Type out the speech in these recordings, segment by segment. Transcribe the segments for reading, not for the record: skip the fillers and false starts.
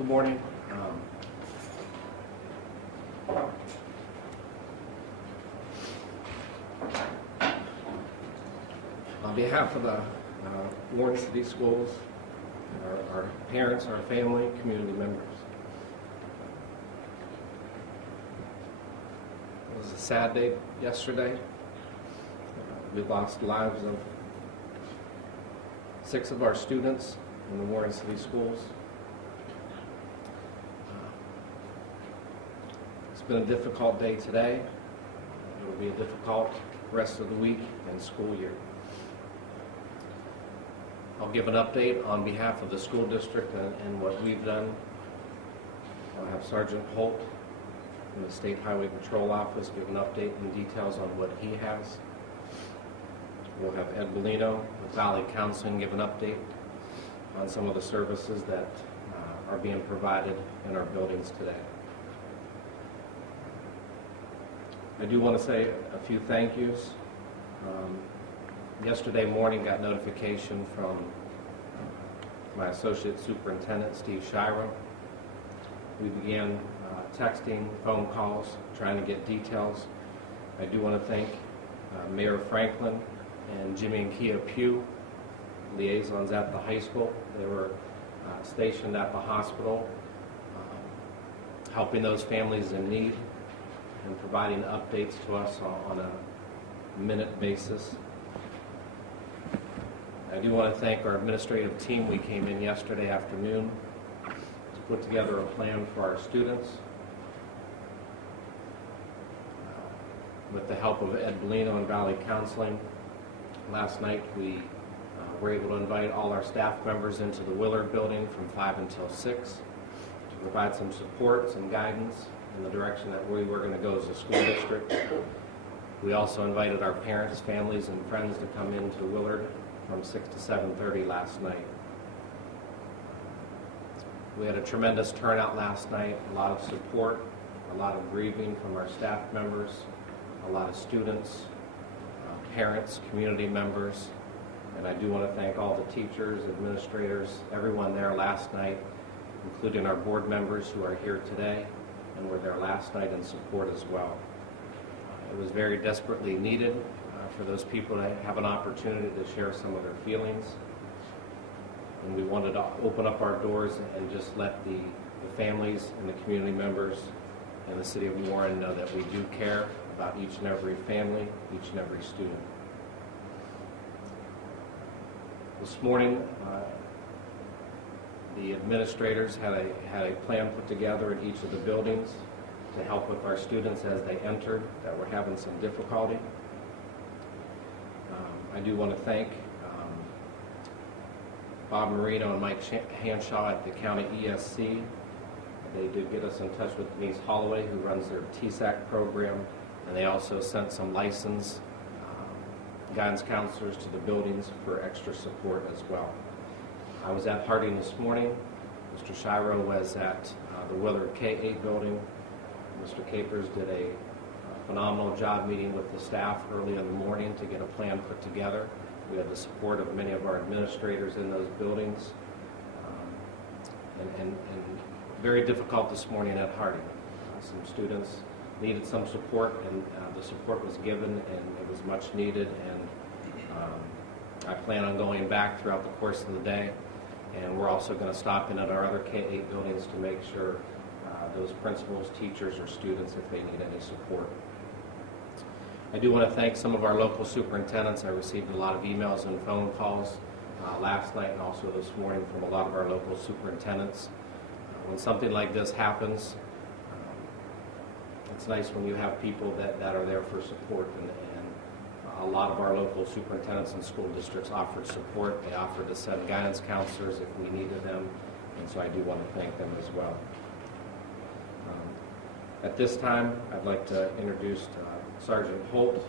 Good morning. On behalf of the Warren City Schools, our parents, our family, community members, it was a sad day yesterday. We lost the lives of 6 of our students in the Warren City Schools. It's been a difficult day today. It will be a difficult rest of the week and school year. I'll give an update on behalf of the school district and what we've done. I'll have Sergeant Holt from the State Highway Patrol Office give an update and details on what he has. We'll have Ed Bellino with Valley Counseling give an update on some of the services that are being provided in our buildings today. I do want to say a few thank yous. Yesterday morning got notification from my Associate Superintendent, Steve Shiro. We began texting, phone calls, trying to get details. I do want to thank Mayor Franklin and Jimmy and Kia Pugh, liaisons at the high school. They were stationed at the hospital, helping those families in need and providing updates to us on a minute basis. I do want to thank our administrative team. We came in yesterday afternoon to put together a plan for our students. With the help of Ed Bellino and Valley Counseling, last night we were able to invite all our staff members into the Willard building from 5 until 6 to provide some support, some guidance in the direction that we were going to go as a school district. We also invited our parents, families, and friends to come into Willard from 6 to 7:30 last night. We had a tremendous turnout last night, a lot of support, a lot of grieving from our staff members, a lot of students, parents, community members, and I do want to thank all the teachers, administrators, everyone there last night, including our board members who are here today and were there last night in support as well. It was very desperately needed for those people to have an opportunity to share some of their feelings. And we wanted to open up our doors and just let the families and the community members in the city of Warren know that we do care about each and every family, each and every student. This morning, the administrators had a plan put together in each of the buildings to help with our students as they entered that were having some difficulty. I do want to thank Bob Marino and Mike Hanshaw at the county ESC. They did get us in touch with Denise Holloway, who runs their TSAC program, and they also sent some licensed guidance counselors to the buildings for extra support as well. I was at Harding this morning. Mr. Shiro was at the Willard K-8 building. Mr. Capers did a phenomenal job meeting with the staff early in the morning to get a plan put together. We had the support of many of our administrators in those buildings. And very difficult this morning at Harding. Some students needed some support, and the support was given, and it was much needed. And I plan on going back throughout the course of the day, and we're also going to stop in at our other K-8 buildings to make sure those principals, teachers, or students, if they need any support. I do want to thank some of our local superintendents. I received a lot of emails and phone calls last night and also this morning from a lot of our local superintendents. When something like this happens, it's nice when you have people that are there for support, and a lot of our local superintendents and school districts offered support. They offered to send guidance counselors if we needed them, and so I do want to thank them as well. At this time, I'd like to introduce Sergeant Holt.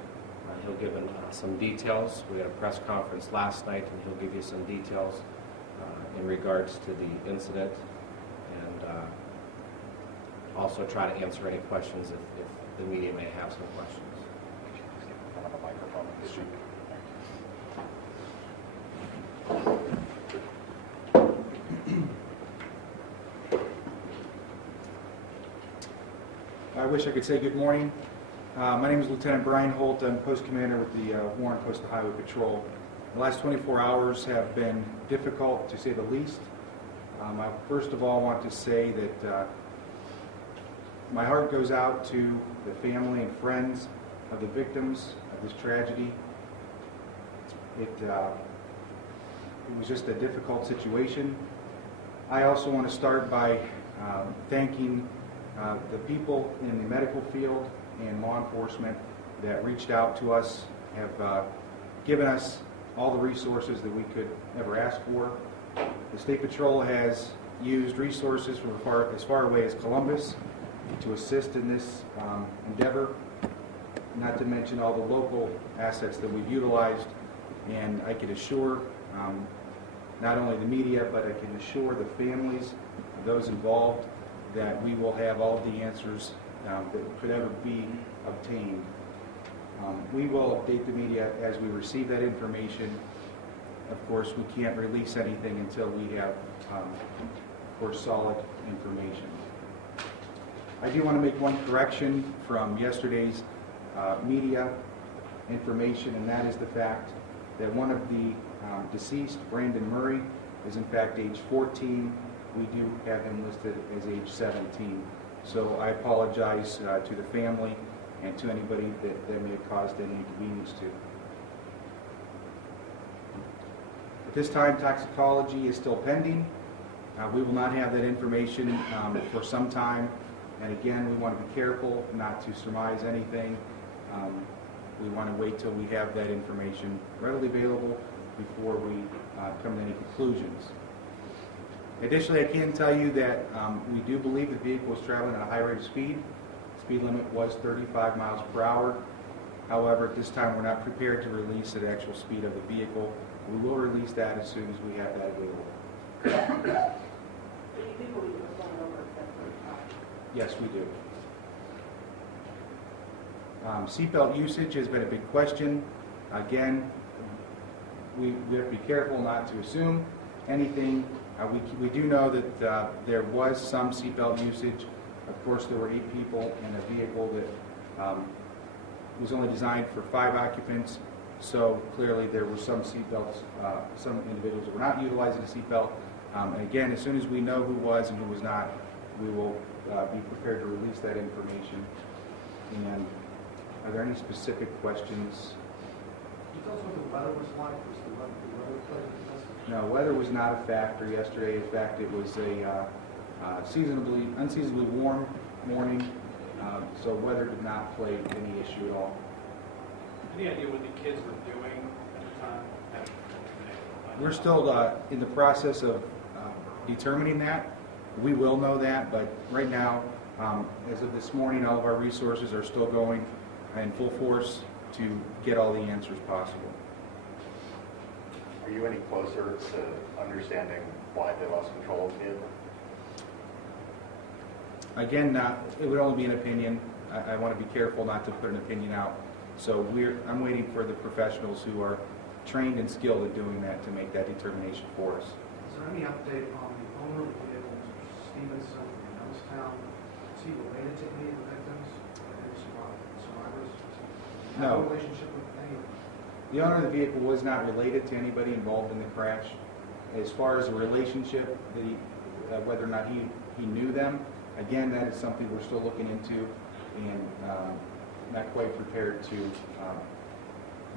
He'll give some details. We had a press conference last night, and he'll give you some details in regards to the incident, and also try to answer any questions if the media may have some questions. I have a microphone. I wish I could say good morning. My name is Lieutenant Brian Holt. I'm Post Commander with the Warren Coastal Highway Patrol. The last 24 hours have been difficult, to say the least. I first of all want to say that my heart goes out to the family and friends of the victims of this tragedy. It was just a difficult situation. I also want to start by thanking the people in the medical field and law enforcement that reached out to us, have given us all the resources that we could ever ask for. The State Patrol has used resources from as far away as Columbus to assist in this endeavor, not to mention all the local assets that we've utilized. And I can assure not only the media, but I can assure the families of those involved that we will have all the answers that could ever be obtained. We will update the media as we receive that information. Of course, we can't release anything until we have, of course, solid information. I do want to make one correction from yesterday's media information, and that is the fact that one of the deceased, Brandon Murray, is in fact age 14. We do have him listed as age 17. So I apologize to the family and to anybody that may have caused any inconvenience to. At this time, toxicology is still pending. We will not have that information for some time. And again, we want to be careful not to surmise anything. We want to wait till we have that information readily available before we come to any conclusions. Additionally, I can tell you that we do believe the vehicle was traveling at a high rate of speed. Speed limit was 35 miles per hour. However, at this time, we're not prepared to release the actual speed of the vehicle. We will release that as soon as we have that available. Yes, we do. Seatbelt usage has been a big question. Again, we have to be careful not to assume anything. We do know that there was some seatbelt usage. Of course, there were 8 people in a vehicle that was only designed for 5 occupants. So clearly there were some seatbelts, some individuals that were not utilizing a seatbelt. And again, as soon as we know who was and who was not, we will be prepared to release that information. And are there any specific questions? Can you tell us what the weather was like? Was the weather pleasant? No, weather was not a factor yesterday. In fact, it was a unseasonably warm morning, so weather did not play any issue at all. Any idea what the kids were doing at the time? We're still in the process of determining that. We will know that, but right now, as of this morning, all of our resources are still going in full force to get all the answers possible. Are you any closer to understanding why they lost control of the vehicle? Again, it would only be an opinion. I want to be careful not to put an opinion out. So I'm waiting for the professionals who are trained and skilled at doing that to make that determination for us. Is there any update on the owner of the vehicle, Mr. Stevenson in Youngstown? Is he related to any of the victims? Any survivors? No. Have a relationship with any of them? The owner of the vehicle was not related to anybody involved in the crash. As far as the relationship, whether or not he knew them, again, that is something we're still looking into and not quite prepared to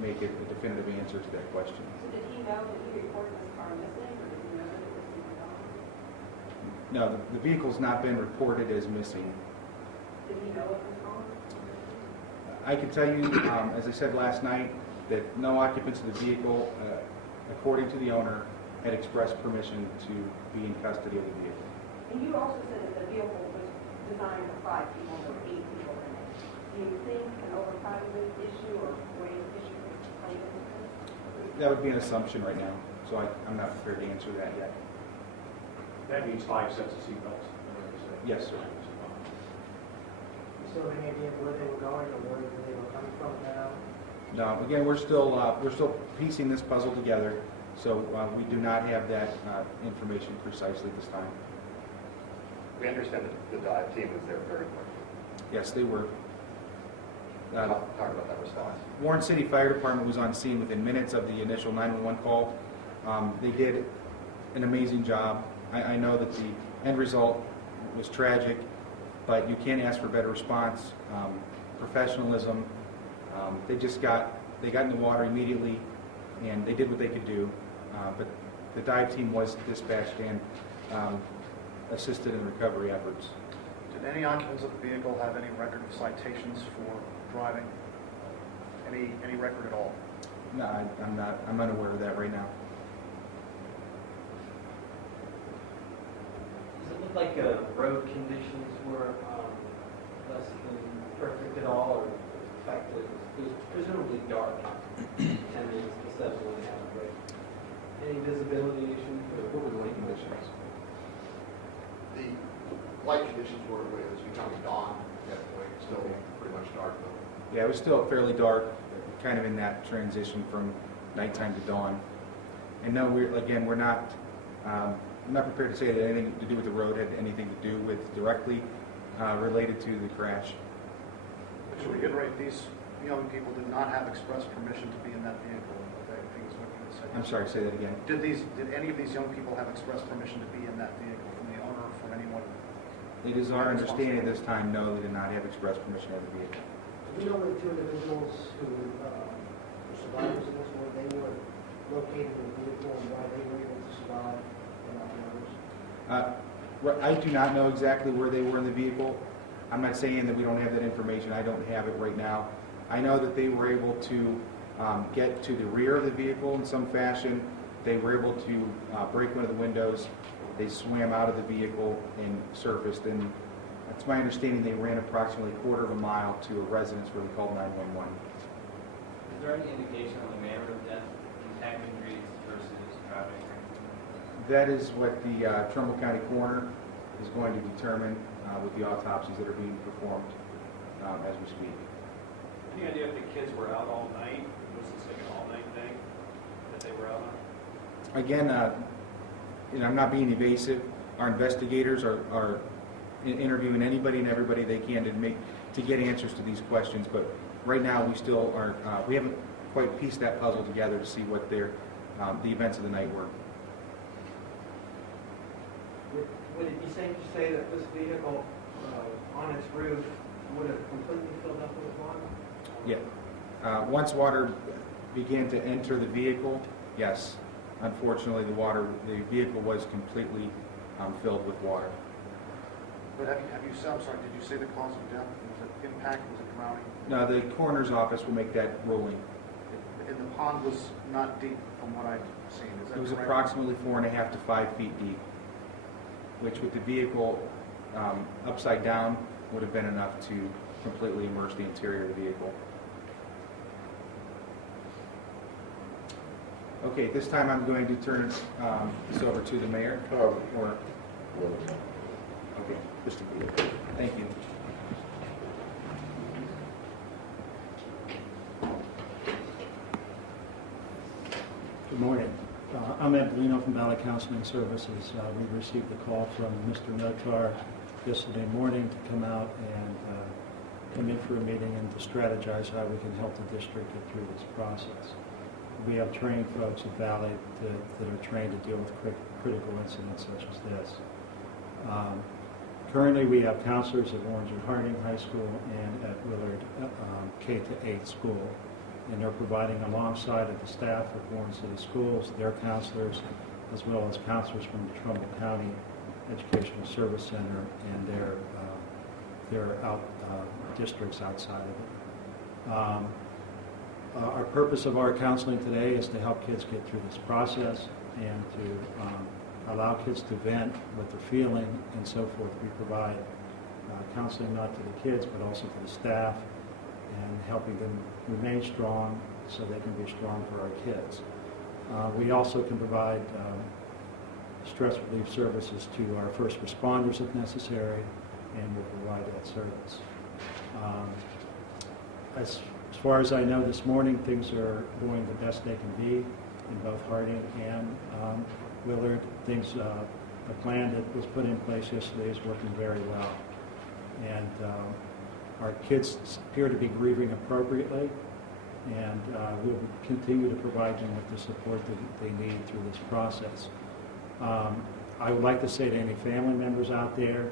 make a definitive answer to that question. So did he know that he reported this car missing, or did he know that it was gone? No, the vehicle's not been reported as missing. Did he know it was gone? I can tell you, as I said last night, that no occupants of the vehicle, according to the owner, had expressed permission to be in custody of the vehicle. And you also said that the vehicle was designed for 5 people, there were 8 people in it. Do you think an overcrowded issue or weight issue could play into this? That would be an assumption right now, so I'm not prepared to answer that yet. That means 5 sets of seatbelts. Yes, sir. So any idea where they were going or where they were coming from now? No, again, we're still piecing this puzzle together, so we do not have that information precisely at this time. We understand that the dive team was there very quickly. Yes, they were. Talk about that response. Warren City Fire Department was on scene within minutes of the initial 911 call. They did an amazing job. I know that the end result was tragic, but you can't ask for better response. Professionalism. They got in the water immediately, and they did what they could do. But the dive team was dispatched and assisted in recovery efforts. Did any occupants of the vehicle have any record of citations for driving? Any record at all? No, I'm unaware of that right now. Does it look like road conditions were less than perfect at all, or the fact that it was presumably dark, 10 minutes to 7 when it happened, right? Any visibility issues? What were the light conditions? The light conditions were, it was becoming dawn at that point, still pretty much dark though. Yeah, it was still fairly dark, kind of in that transition from nighttime to dawn. And no, we're not. I'm not prepared to say that anything to do with the road had anything to do with directly related to the crash. To reiterate, these young people did not have express permission to be in that vehicle. I think is what you had said. I'm sorry, say that again. Did any of these young people have express permission to be in that vehicle from the owner or from anyone? It is our understanding at this time, no, they did not have express permission to have the vehicle. Do we know where the two individuals who were survivors in this, where they were located in the vehicle and why they were able to survive and not the others? I do not know exactly where they were in the vehicle. I'm not saying that we don't have that information. I don't have it right now. I know that they were able to get to the rear of the vehicle in some fashion. They were able to break one of the windows. They swam out of the vehicle and surfaced. And it's my understanding they ran approximately a quarter of a mile to a residence where they called 911. Is there any indication on the manner of death, intact injuries versus traffic? That is what the Trumbull County coroner is going to determine with the autopsies that are being performed as we speak. Any idea if the kids were out all night? Was this like an all-night thing that they were out on? Again, I'm not being evasive. Our investigators are interviewing anybody and everybody they can to get answers to these questions. But right now, we still are. We haven't quite pieced that puzzle together to see what the events of the night were. Would it be safe to say that this vehicle on its roof would have completely filled up with water? Yeah. Once water began to enter the vehicle, yes. Unfortunately, the vehicle was completely filled with water. But I'm sorry, did you say the cause of death? Was it impact? Was it drowning? No, the coroner's office will make that ruling. And the pond was not deep from what I've seen, is that It was correct? approximately 4.5 to 5 feet deep, which with the vehicle upside down would have been enough to completely immerse the interior of the vehicle. Okay, at this time I'm going to turn this over to the mayor. Okay, Mr. Beal. Thank you. Good morning. I'm Ed Bellino from Valley Counseling Services. We received a call from Mr. Notar yesterday morning to come out and come in for a meeting and to strategize how we can help the district get through this process. We have trained folks at Valley that are trained to deal with critical incidents such as this. Currently, we have counselors at Orange and Harding High School and at Willard K-8 school, and they're providing alongside of the staff of Warren City Schools, their counselors, as well as counselors from the Trumbull County Educational Service Center and their districts outside of it. Our purpose of our counseling today is to help kids get through this process and to allow kids to vent what they're feeling and so forth. We provide counseling not to the kids but also to the staff and helping them remain strong so they can be strong for our kids. We also can provide stress relief services to our first responders if necessary, and we'll provide that service. As far as I know this morning, things are going the best they can be in both Harding and Willard. The plan that was put in place yesterday is working very well. And Our kids appear to be grieving appropriately, and we'll continue to provide them with the support that they need through this process. I would like to say to any family members out there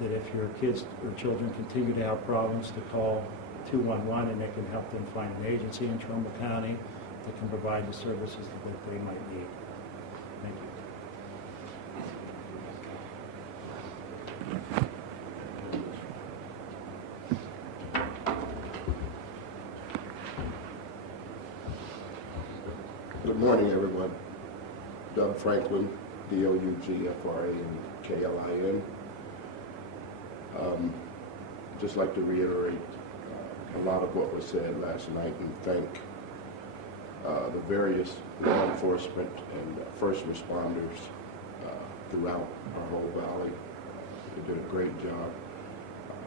that if your kids or children continue to have problems, to call 211 and they can help them find an agency in Trumbull County that can provide the services that they might need. Thank you. Good morning, everyone. Doug Franklin, D-O-U-G-F-R-A-N-K-L-I-N. Just like to reiterate a lot of what was said last night and thank the various law enforcement and first responders throughout our whole valley. They did a great job.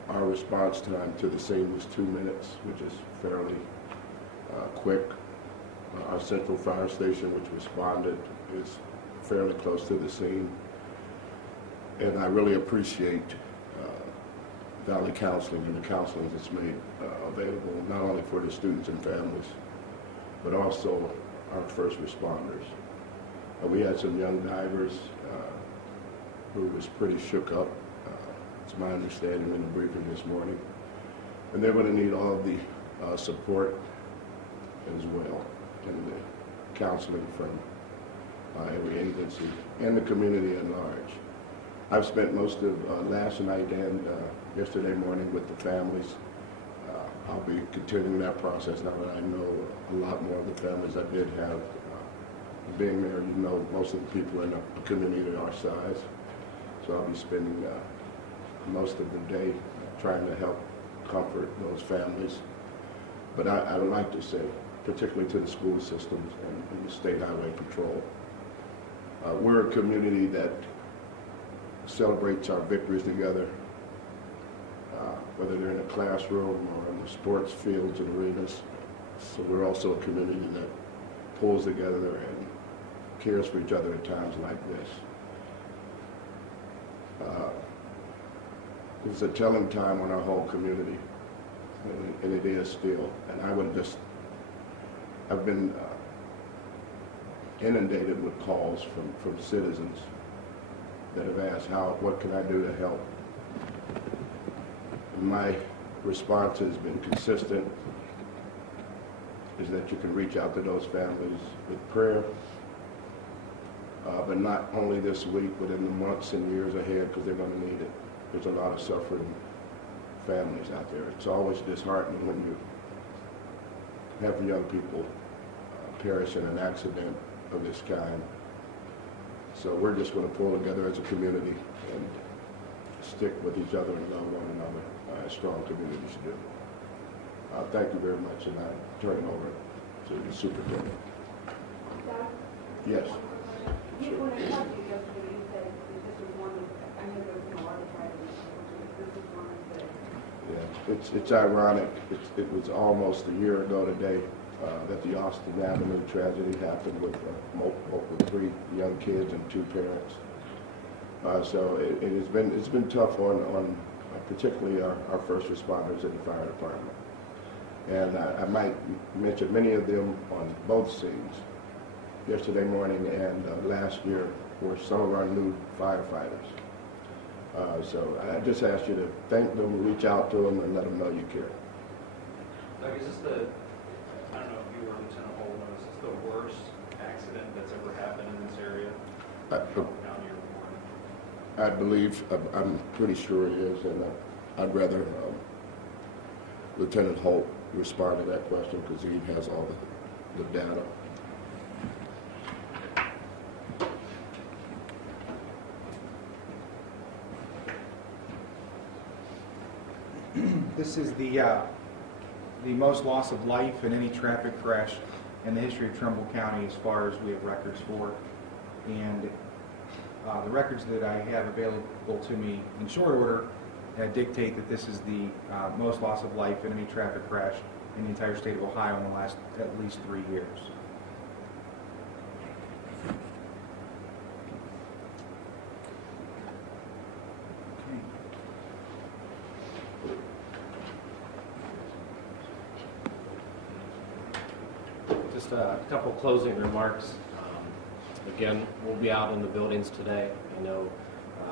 Our response time to the scene was 2 minutes, which is fairly quick. Our central fire station, which responded, is fairly close to the scene. And I really appreciate Valley Counseling and the counseling that's made available not only for the students and families, but also our first responders. We had some young divers who was pretty shook up. It's my understanding in the briefing this morning. And they're going to need all of the support as well, and the counseling from every agency and the community at large. I've spent most of last night and yesterday morning with the families. I'll be continuing that process now that I know a lot more of the families I did have. Being there, you know, most of the people in a community our size. So I'll be spending most of the day trying to help comfort those families. But I would like to say, particularly to the school systems and the State Highway Patrol, we're a community that celebrates our victories together, whether they're in a classroom or in the sports fields and arenas. So we're also a community that pulls together and cares for each other at times like this. It was a telling time on our whole community, and it is still. And I've been inundated with calls from citizens that have asked, what can I do to help? And my response has been consistent, is that you can reach out to those families with prayer, but not only this week, but in the months and years ahead, because they're going to need it. There's a lot of suffering families out there. It's always disheartening when you have young people perish in an accident of this kind. So we're just going to pull together as a community and stick with each other and love one another, as strong communities do. Thank you very much, and I turn it over to the superintendent. Doug? Yes. When I talked to you yesterday, you said that this was one of, I know there was a lot of tragedies, this is one of the... Yeah, it's ironic. It was almost a year ago today that the Austin Avenue tragedy happened with 3 young kids and 2 parents. So it's been tough on particularly our first responders in the fire department. And I might mention many of them on both scenes, yesterday morning and last year, were some of our new firefighters. So I just ask you to thank them, reach out to them, and let them know you care. Doug, is this I don't know if you were Lieutenant Holden, is this the worst accident that's ever happened in this area? County or Warren? I believe, I'm pretty sure it is, and I'd rather Lieutenant Holt respond to that question because he has all the data. This is the most loss of life in any traffic crash in the history of Trumbull County as far as we have records for. And the records that I have available to me in short order dictate that this is the most loss of life in any traffic crash in the entire state of Ohio in the last at least 3 years. Just a couple closing remarks. Again, we'll be out in the buildings today. I know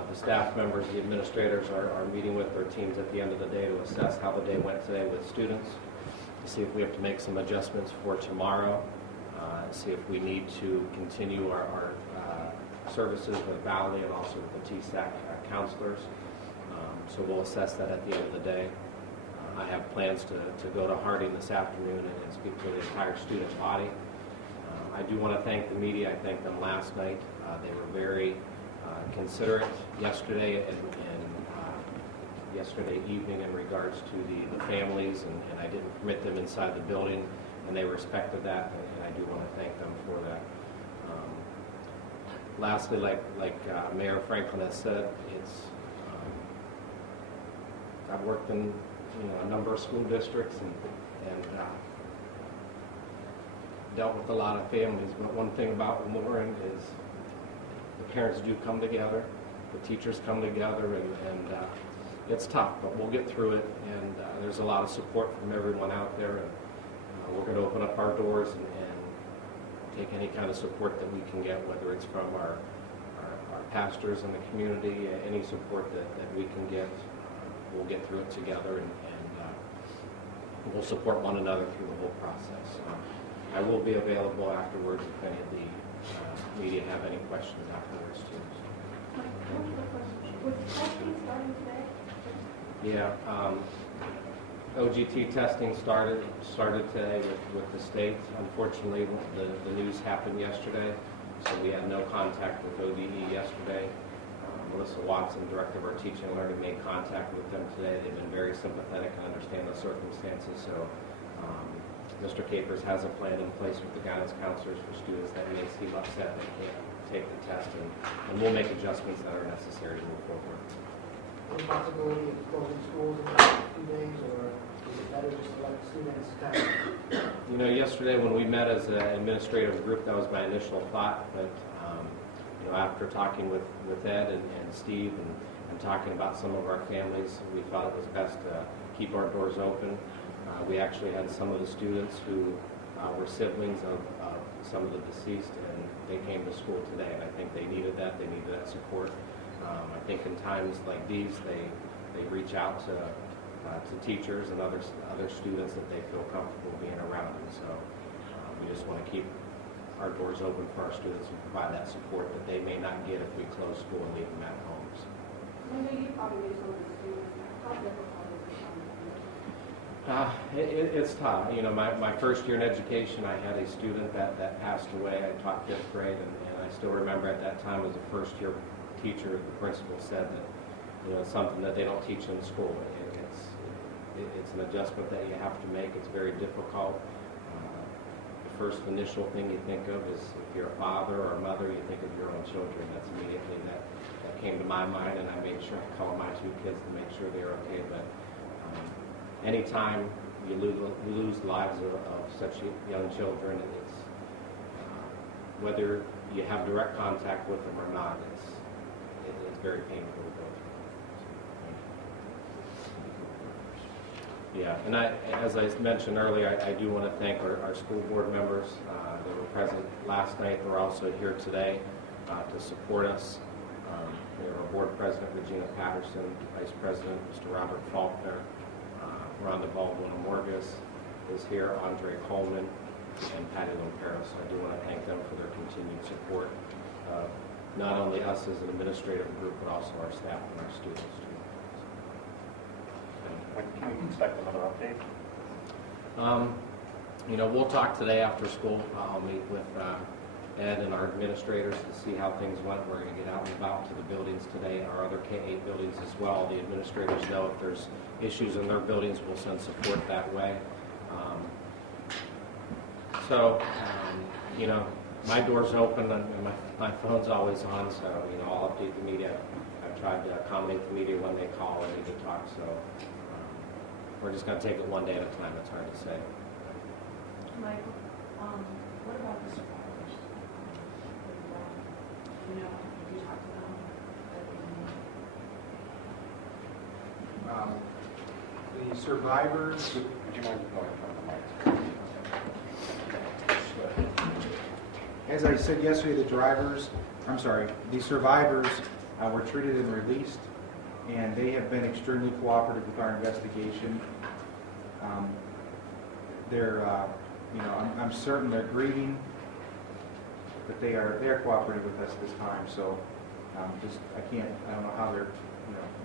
the staff members, the administrators are meeting with their teams at the end of the day to assess how the day went today with students, to see if we have to make some adjustments for tomorrow, see if we need to continue our services with Valley and also with the TSAC counselors. So we'll assess that at the end of the day. I have plans to go to Harding this afternoon and speak to the entire student body. I do want to thank the media. I thanked them last night. They were very considerate yesterday and yesterday evening in regards to the families, and I didn't permit them inside the building, and they respected that, and I do want to thank them for that. Lastly, like Mayor Franklin has said, I've worked in a number of school districts and dealt with a lot of families, but one thing about Warren is the parents do come together, the teachers come together, and it's tough, but we'll get through it, and there's a lot of support from everyone out there, and we're going to open up our doors and take any kind of support that we can get, whether it's from our pastors in the community, any support that we can get. We'll get through it together, and we'll support one another through the whole process. I will be available afterwards if any of the media have any questions afterwards too. Mike, one quick question. Was testing starting today? Yeah, OGT testing started today with the state. Unfortunately, the news happened yesterday, so we had no contact with ODE yesterday. Melissa Watson, Director of our Teaching and Learning, made contact with them today. They've been very sympathetic and understand the circumstances. So Mr. Capers has a plan in place with the guidance counselors for students that may seem upset they can't take the test, and we'll make adjustments that are necessary to move forward. The possibility of closing schools in the next few days, or is it better just to let the students kind of... Yesterday when we met as an administrative group, that was my initial thought, but after talking with Ed and Steve and talking about some of our families, we thought it was best to keep our doors open. We actually had some of the students who were siblings of some of the deceased, and they came to school today, and I think they needed that support. I think in times like these, they reach out to teachers and other students that they feel comfortable being around, and so we just want to keep our doors open for our students and provide that support that they may not get if we close school and leave them at homes. I know you probably knew some of the students. How difficult is it? It's tough. My first year in education, I had a student that passed away. I taught 5th grade, and I still remember at that time as a first-year teacher, the principal said that it's something that they don't teach in school. It's an adjustment that you have to make. It's very difficult. First initial thing you think of is if you're a father or a mother, you think of your own children. That's immediately that came to my mind, and I made sure I called my 2 kids to make sure they're okay. But anytime you lose lives of such young children, it's whether you have direct contact with them or not, it's very painful to go through. Yeah, and as I mentioned earlier, I do want to thank our school board members. They were present last night. They're also here today to support us. We have our board president, Regina Patterson, vice president, Mr. Robert Faulkner, Rhonda Baldwin-Amorgus is here, Andre Coleman, and Patty Lompero. So I do want to thank them for their continued support, not only us as an administrative group, but also our staff and our students too. When can we expect another update? We'll talk today after school. I'll meet with Ed and our administrators to see how things went. We're going to get out and about to the buildings today, our other K-8 buildings as well. The administrators know if there's issues in their buildings, we'll send support that way. My door's open and my phone's always on, so I'll update the media. I've tried to accommodate the media when they call or need to talk, so we're just going to take it one day at a time. It's hard to say. Michael, what about the survivors? Did you talk to them? The survivors, Would you mind going in front of the mic? As I said yesterday, the survivors were treated and released, and they have been extremely cooperative with our investigation. I'm certain they're grieving, but they're cooperative with us this time. So, I don't know how they're,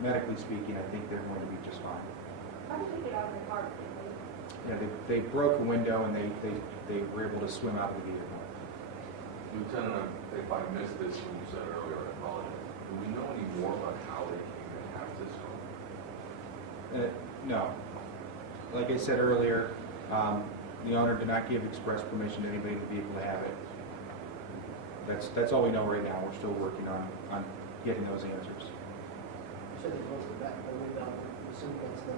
medically speaking, I think they're going to be just fine. How did they get out of the car? Yeah, they broke a window and they were able to swim out of the vehicle. Lieutenant, if I missed this when you said earlier, I apologize. Do we know any more about how they came to have this home? No. Like I said earlier, the owner did not give express permission to anybody in the vehicle to have it. That's all we know right now. We're still working on getting those answers. You said they closed the back of the window, assume that's the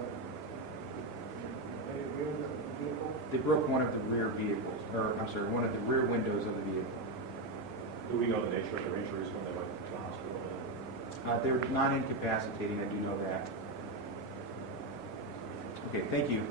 rear of the vehicle? They broke one of the rear vehicles, one of the rear windows of the vehicle. Do we know the nature of their injuries when they went to the hospital? They were non-incapacitating, I do know that. Okay, thank you.